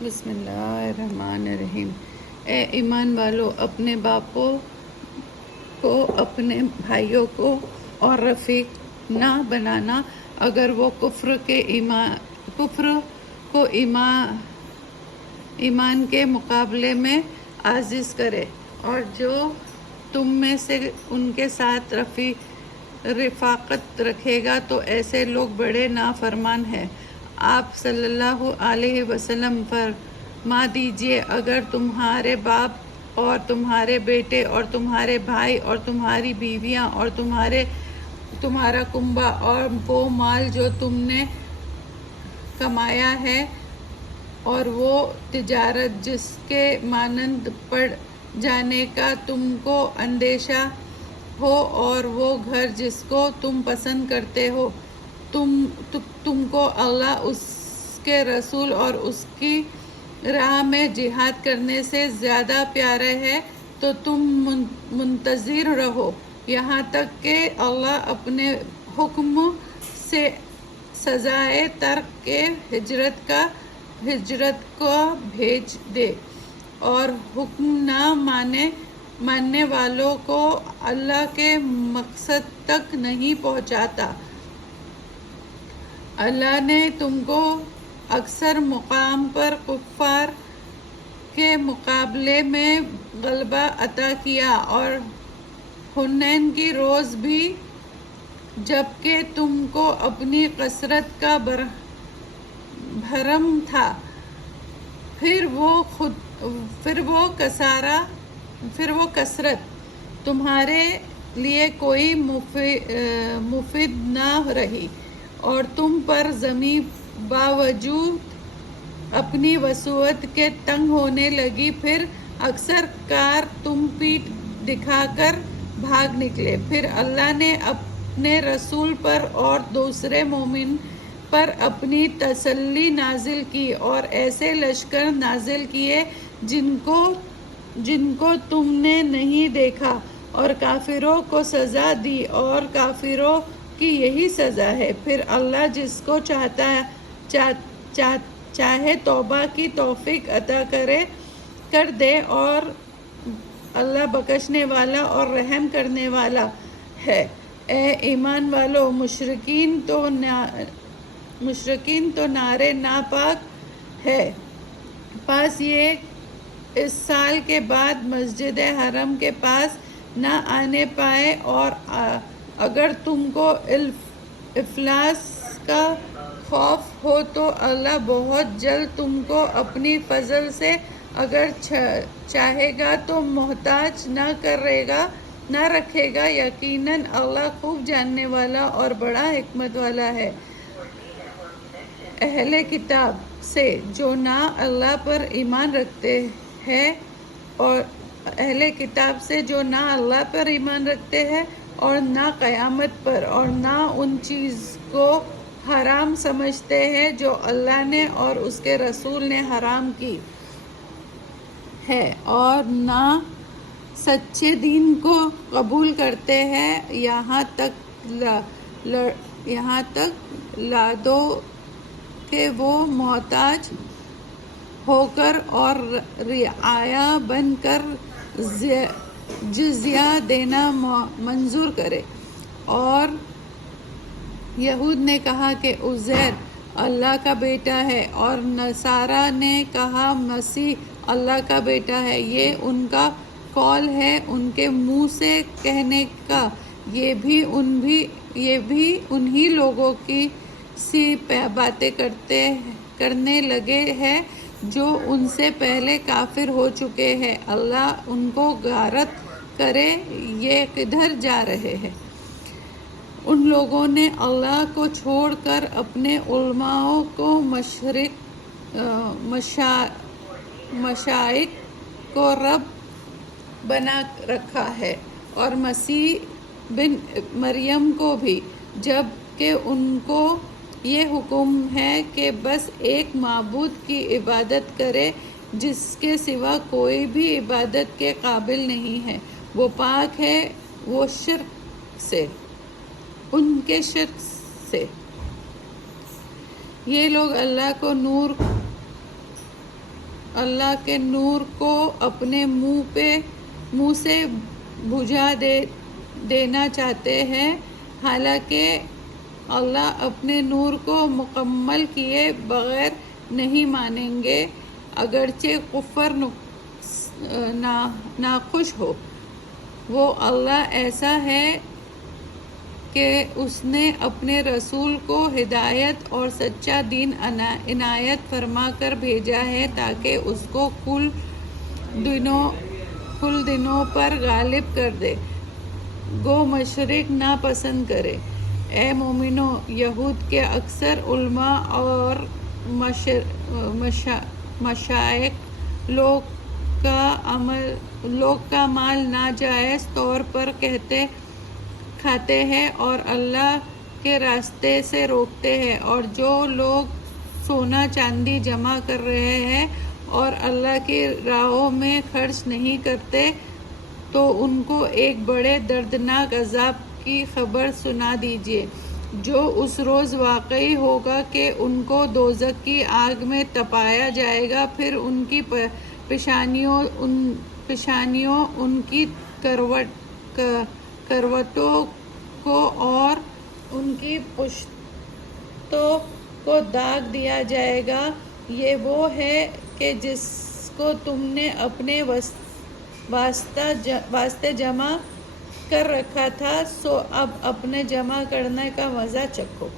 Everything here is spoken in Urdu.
بسم اللہ الرحمن الرحیم۔ اے ایمان والو، اپنے باپوں کو، اپنے بھائیوں کو اور رفیق نہ بنانا اگر وہ کفر کو ایمان کے مقابلے میں عزیز کرے، اور جو تم میں سے ان کے ساتھ رفاقت رکھے گا تو ایسے لوگ بڑے نافرمان ہیں۔ آپ صلی اللہ علیہ وسلم فرما دیجئے، اگر تمہارے باپ اور تمہارے بیٹے اور تمہارے بھائی اور تمہاری بیویاں اور تمہارا کنبہ اور وہ مال جو تم نے کمایا ہے اور وہ تجارت جس کے مانند پڑ جانے کا تم کو اندیشہ ہو، اور وہ گھر جس کو تم پسند کرتے ہو، تم کو اللہ، اس کے رسول اور اس کی راہ میں جہاد کرنے سے زیادہ پیارا ہے، تو تم منتظر رہو یہاں تک کہ اللہ اپنے حکم سے سزائے ترک ہجرت کو بھیج دے، اور حکم نہ ماننے والوں کو اللہ کے مقصد تک نہیں پہنچاتا۔ اللہ نے تم کو اکثر مقام پر کفار کے مقابلے میں غلبہ عطا کیا، اور حنین کی روز بھی، جبکہ تم کو اپنی کثرت کا بھرم تھا، پھر وہ کثرت تمہارے لیے کوئی مفید نہ رہی، اور تم پر زمین باوجود اپنی وسعت کے تنگ ہونے لگی، پھر اکثر کار تم پیٹھ دکھا کر بھاگ نکلے۔ پھر اللہ نے اپنے رسول پر اور دوسرے مومن پر اپنی تسلی نازل کی، اور ایسے لشکر نازل کیے جن کو تم نے نہیں دیکھا، اور کافروں کو سزا دی، اور کافروں کی یہی سزا ہے۔ پھر اللہ جس کو چاہے توبہ کی توفیق عطا کر دے، اور اللہ بخشنے والا اور رحم کرنے والا ہے۔ اے ایمان والو، مشرکین تو نار ناپاک ہے، پس یہ اس سال کے بعد مسجد حرم کے پاس نہ آنے پائے، اور اگر تم کو افلاس کا خوف ہو تو اللہ بہت جلد تم کو اپنی فضل سے اگر چاہے گا تو محتاج نہ رکھے گا، یقیناً اللہ خوب جاننے والا اور بڑا حکمت والا ہے۔ اہل کتاب سے جو نہ اللہ پر ایمان رکھتے ہیں اور نہ قیامت پر، اور نہ ان چیز کو حرام سمجھتے ہیں جو اللہ نے اور اس کے رسول نے حرام کی ہے، اور نہ سچے دین کو قبول کرتے ہیں، یہاں تک لا دو کہ وہ محتاج ہو کر اور رعایا بن کر جزیہ دینا منظور کرے۔ اور یہود نے کہا کہ عزیر اللہ کا بیٹا ہے، اور نصارہ نے کہا مسیح اللہ کا بیٹا ہے۔ یہ ان کا قول ہے ان کے منہ سے کہنے کا، یہ بھی انہی لوگوں کی سی باتیں کرنے لگے ہیں جو ان سے پہلے کافر ہو چکے ہیں۔ اللہ ان کو غارت کرے، یہ کدھر جا رہے ہیں۔ ان لوگوں نے اللہ کو چھوڑ کر اپنے علماء کو مشائخ کو رب بنا رکھا ہے، اور مسیح بن مریم کو بھی، جبکہ ان کو یہ حکم ہے کہ بس ایک معبود کی عبادت کرے جس کے سوا کوئی بھی عبادت کے قابل نہیں ہے، وہ پاک ہے ان کے شرک سے۔ یہ لوگ اللہ کو نور اللہ کے نور کو اپنے منہ سے بجھا دینا چاہتے ہیں، حالانکہ اللہ اپنے نور کو مکمل کیے بغیر نہیں مانیں گے، اگرچہ کفر ناخوش ہو۔ وہ اللہ ایسا ہے کہ اس نے اپنے رسول کو ہدایت اور سچا دین عنایت فرما کر بھیجا ہے تاکہ اس کو کل دنوں پر غالب کر دے، گو مشرک ناپسند کرے۔ اے مومنو، یہود کے اکثر علماء اور مشائخ لوگ کا مال ناجائز طور پر کھاتے ہیں اور اللہ کے راستے سے روکتے ہیں، اور جو لوگ سونا چاندی جمع کر رہے ہیں اور اللہ کی راہوں میں خرچ نہیں کرتے، تو ان کو ایک بڑے دردناک عذاب کی خبر سنا دیجیے، جو اس روز واقع ہوگا کہ ان کو دوزخ کی آگ میں تپایا جائے گا، پھر ان کی پیشانیوں ان کی کروٹوں کو اور ان کی پشتوں کو داغ دیا جائے گا۔ یہ وہ ہے کہ جس کو تم نے اپنے واسطے جمع کر رکھا تھا، سو اب اپنے جمع کرنے کا مزہ چکھو۔